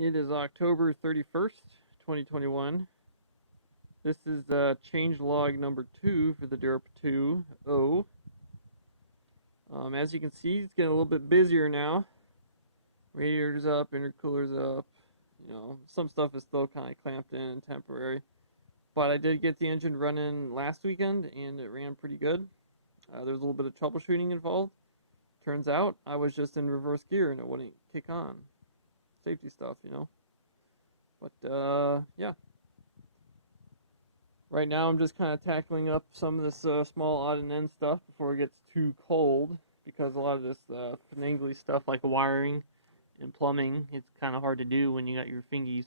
It is October 31st, 2021. This is change log number 2 for the Derp 2.0. As you can see, it's getting a little bit busier now. Radiator's up, intercooler's up. Some stuff is still kind of clamped in and temporary. But I did get the engine running last weekend, and it ran pretty good. There was a little bit of troubleshooting involved. Turns out I was just in reverse gear and it wouldn't kick on. Safety stuff, But, yeah. Right now I'm just kind of tackling up some of this small odd and end stuff before it gets too cold, because a lot of this finagly stuff like wiring and plumbing, it's kind of hard to do when you got your fingies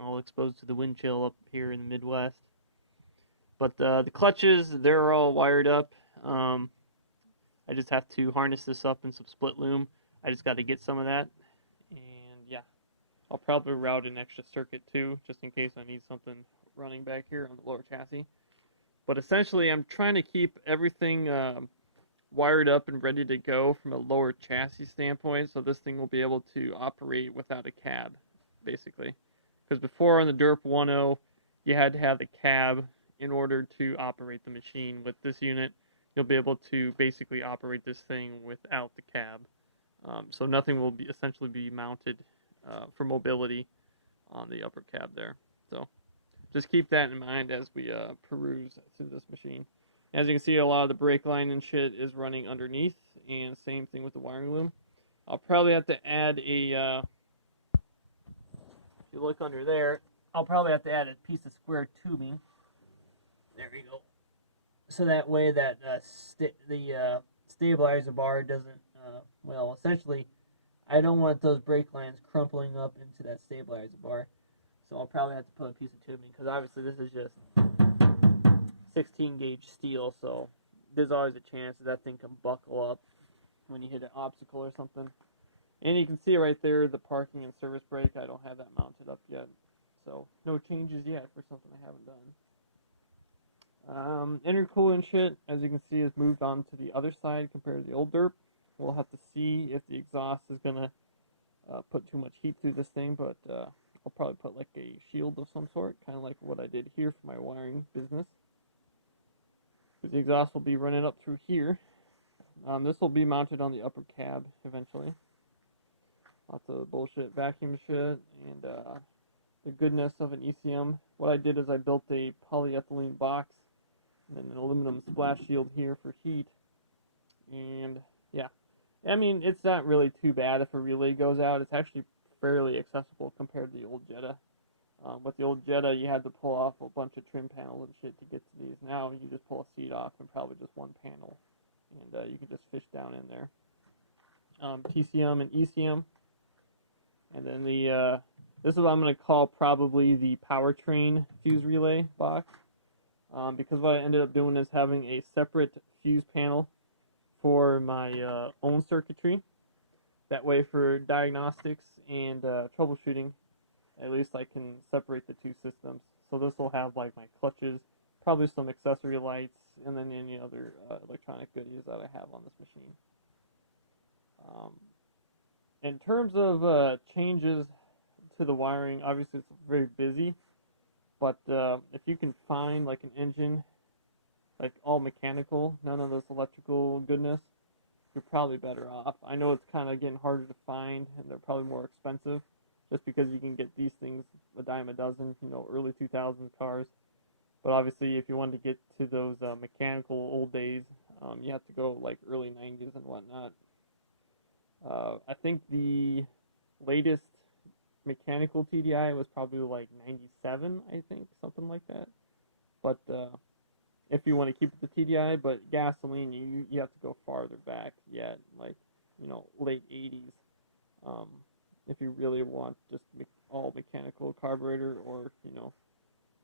all exposed to the wind chill up here in the Midwest. But the clutches, they're all wired up. I just have to harness this up in some split loom. I just got to get some of that. And yeah, I'll probably route an extra circuit too, just in case I need something running back here on the lower chassis. But essentially, I'm trying to keep everything wired up and ready to go from a lower chassis standpoint, so this thing will be able to operate without a cab, basically. Because before on the Derp 1.0, you had to have the cab in order to operate the machine. With this unit, you'll be able to basically operate this thing without the cab. So nothing will essentially be mounted for mobility on the upper cab there. So just keep that in mind as we peruse through this machine. As you can see, a lot of the brake line and shit is running underneath, and same thing with the wiring loom. I'll probably have to add a, if you look under there, I'll probably have to add a piece of square tubing. There you go. So that way that the stabilizer bar doesn't, well, essentially, I don't want those brake lines crumpling up into that stabilizer bar. So I'll probably have to put a piece of tubing, because obviously this is just 16 gauge steel, so there's always a chance that thing can buckle up when you hit an obstacle or something. And you can see right there the parking and service brake. I don't have that mounted up yet, so no changes yet for something I haven't done. Intercooler and shit, as you can see, is moved on to the other side compared to the old Derp. We'll have to see if the exhaust is gonna put too much heat through this thing, but I'll probably put like a shield of some sort, kind of like what I did here for my wiring business. The exhaust will be running up through here. This will be mounted on the upper cab eventually. Lots of bullshit vacuum shit and the goodness of an ECM. What I did is I built a polyethylene box and then an aluminum splash shield here for heat. And yeah, I mean, it's not really too bad if a relay goes out. It's actually fairly accessible compared to the old Jetta. With the old Jetta, you had to pull off a bunch of trim panels and shit to get to these. Now you just pull a seat off and probably just one panel, and you can just fish down in there. TCM and ECM, and then the this is what I'm going to call probably the powertrain fuse relay box, because what I ended up doing is having a separate fuse panel for my own circuitry. That way, for diagnostics and troubleshooting, at least I can separate the two systems. So this will have like my clutches, probably some accessory lights, and then any other electronic goodies that I have on this machine. In terms of changes to the wiring, obviously it's very busy, but if you can find like an engine, like all mechanical, none of this electrical goodness, you're probably better off. I know it's kind of getting harder to find, and they're probably more expensive, just because you can get these things a dime a dozen, early 2000s cars. But obviously, if you wanted to get to those mechanical old days, you have to go like early 90s and whatnot. I think the latest mechanical TDI was probably like 97, I think, something like that. But if you want to keep it the TDI, but gasoline, you have to go farther back yet, like, late 80s. If you really want just all mechanical carburetor or,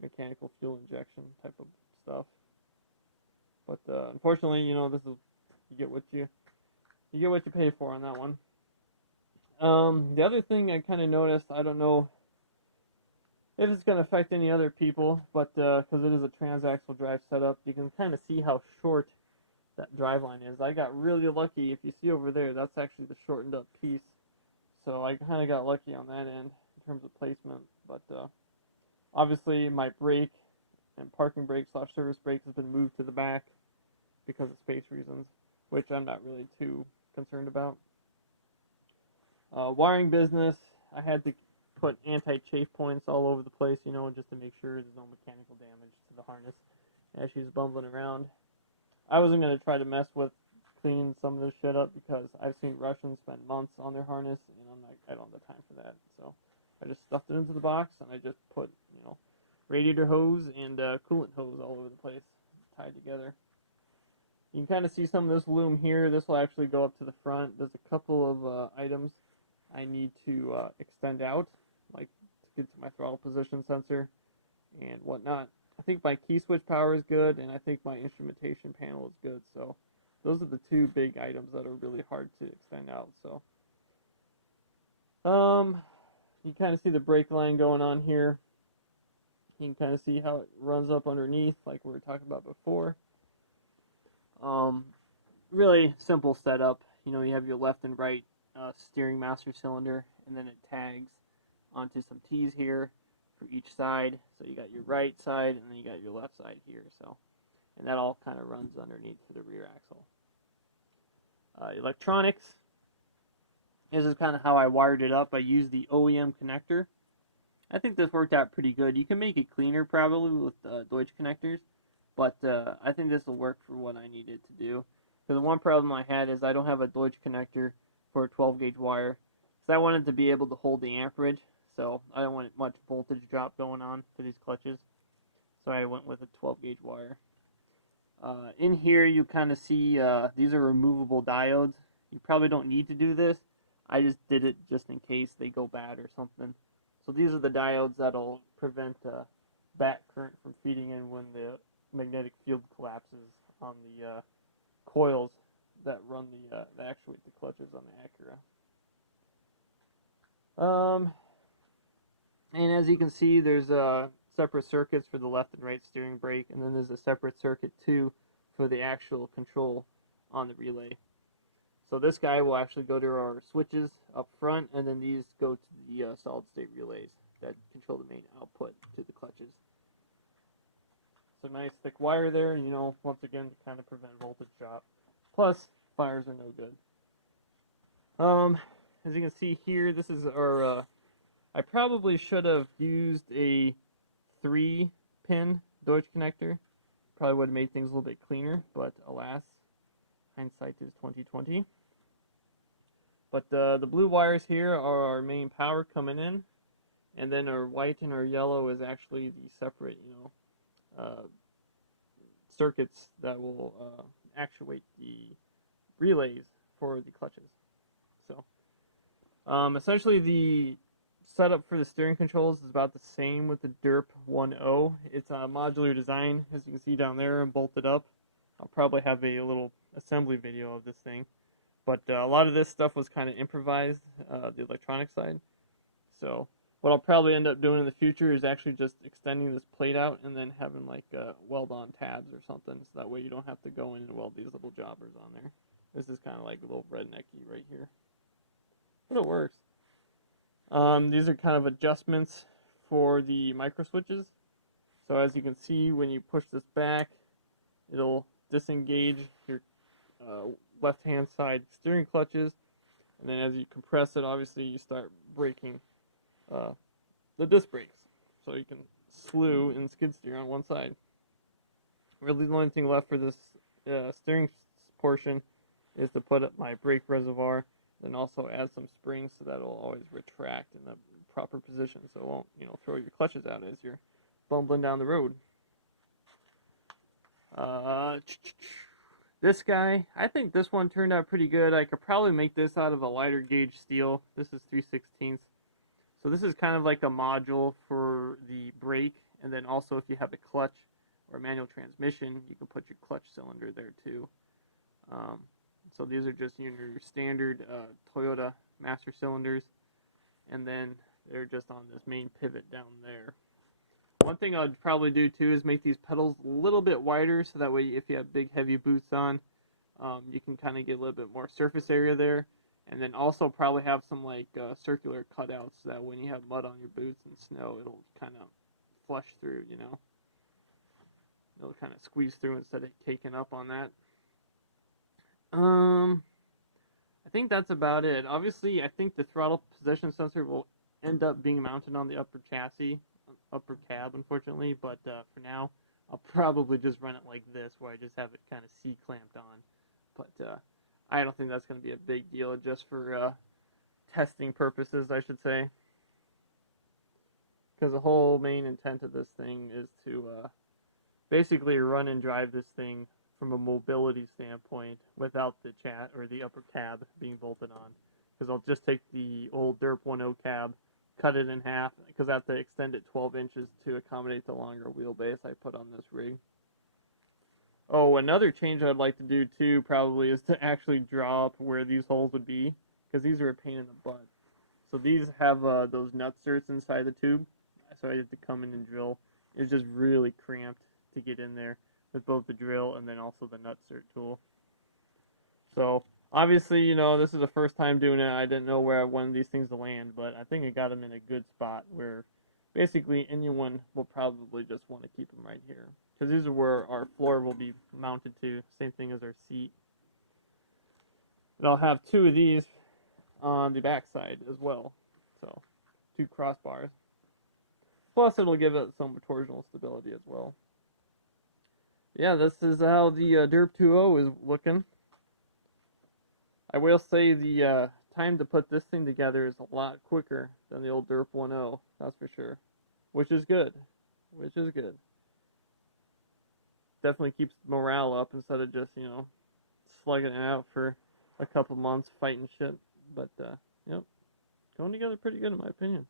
mechanical fuel injection type of stuff. But unfortunately, this is, you get what you pay for on that one. The other thing I kind of noticed, I don't know if it's going to affect any other people, but because it is a transaxle drive setup, you can kind of see how short that drive line is. I got really lucky. If you see over there, that's actually the shortened up piece. So I kind of got lucky on that end in terms of placement. But obviously my brake and parking brake / service brake has been moved to the back because of space reasons, which I'm not really too concerned about. Wiring business, I had to put anti-chafe points all over the place, you know, just to make sure there's no mechanical damage to the harness as she's bumbling around. I wasn't going to try to mess with cleaning some of this shit up because I've seen Russians spend months on their harness, and I don't have the time for that. So I just stuffed it into the box, and I just put, you know, radiator hose and coolant hose all over the place, tied together. You can kind of see some of this loom here. This will actually go up to the front. There's a couple of items I need to extend out, like to get to my throttle position sensor and whatnot. I think my key switch power is good, and I think my instrumentation panel is good. So those are the two big items that are really hard to extend out. So you kind of see the brake line going on here. You can kind of see how it runs up underneath, like we were talking about before. Really simple setup. You know, you have your left and right steering master cylinder, and then it tags onto some T's here for each side. So you got your right side, and then you got your left side here. So, and that all kind of runs underneath to the rear axle. Electronics. This is kind of how I wired it up. I used the OEM connector. I think this worked out pretty good. You can make it cleaner probably with Deutsch connectors, but I think this will work for what I needed to do. Because the one problem I had is I don't have a Deutsch connector for a 12-gauge wire. So I wanted to be able to hold the amperage, so I don't want much voltage drop going on for these clutches. So I went with a 12-gauge wire. In here you kind of see these are removable diodes. You probably don't need to do this. I just did it just in case they go bad or something. So these are the diodes that'll prevent back current from feeding in when the magnetic field collapses on the coils that run that actuate the clutches on the Acura. And as you can see, there's separate circuits for the left and right steering brake, and then there's a separate circuit too for the actual control on the relay. So this guy will actually go to our switches up front, and then these go to the solid-state relays that control the main output to the clutches. So nice thick wire there, you know, once again to kind of prevent voltage drop. Plus, fires are no good. As you can see here, this is our, I probably should have used a 3-pin Deutsch connector. Probably would have made things a little bit cleaner, but alas, hindsight is 2020. But the blue wires here are our main power coming in, and then our white and our yellow is actually the separate, you know, circuits that will actuate the relays for the clutches. So essentially the setup for the steering controls is about the same with the Derp 1.0. It's a modular design, as you can see down there, and bolted up. I'll probably have a little assembly video of this thing. But a lot of this stuff was kind of improvised, the electronic side. So what I'll probably end up doing in the future is actually just extending this plate out and then having like weld-on tabs or something, so that way you don't have to go in and weld these little jobbers on there. This is kind of like a little rednecky right here. But it works. These are kind of adjustments for the micro switches. So as you can see, when you push this back, it'll disengage your left-hand side steering clutches, and then as you compress it, obviously you start braking the disc brakes, so you can slew and skid steer on one side. Really, the only thing left for this steering portion is to put up my brake reservoir, then also add some springs so that it'll always retract in the proper position, so it won't, you know, throw your clutches out as you're bumbling down the road. This guy, I think this one turned out pretty good. I could probably make this out of a lighter gauge steel. This is 3/16. So this is kind of like a module for the brake, and then also if you have a clutch or a manual transmission, you can put your clutch cylinder there too. So these are just your standard Toyota master cylinders, and then they're just on this main pivot down there. One thing I'd probably do too is make these pedals a little bit wider, so that way if you have big heavy boots on, you can kind of get a little bit more surface area there, And then also probably have some like circular cutouts so that when you have mud on your boots and snow, it'll kind of flush through, you know. It'll kind of squeeze through instead of caking up on that. I think that's about it. Obviously, I think the throttle position sensor will end up being mounted on the upper chassis, upper cab, unfortunately. But for now, I'll probably just run it like this, where I just have it kind of C-clamped on. But I don't think that's going to be a big deal, just for testing purposes, I should say. Because the whole main intent of this thing is to basically run and drive this thing from a mobility standpoint without the chat or the upper cab being bolted on. Because I'll just take the old Derp 1.0 cab, cut it in half, because I have to extend it 12 inches to accommodate the longer wheelbase I put on this rig. Oh, another change I'd like to do too probably is to actually draw up where these holes would be, because these are a pain in the butt. So these have those nutserts inside the tube, so I have to come in and drill. It's just really cramped to get in there with both the drill and then also the nutsert tool. So obviously, you know, this is the first time doing it. I didn't know where I wanted these things to land, but I think I got them in a good spot where basically anyone will probably just want to keep them right here. Because these are where our floor will be mounted to, same thing as our seat. And I'll have two of these on the back side as well. So, two crossbars. Plus, it'll give it some torsional stability as well. Yeah, this is how the Derp 2.0 is looking. I will say the time to put this thing together is a lot quicker than the old Derp 1.0, that's for sure. Which is good. Which is good. Definitely keeps morale up instead of just, you know, slugging it out for a couple months fighting shit. But, yep, going together pretty good in my opinion.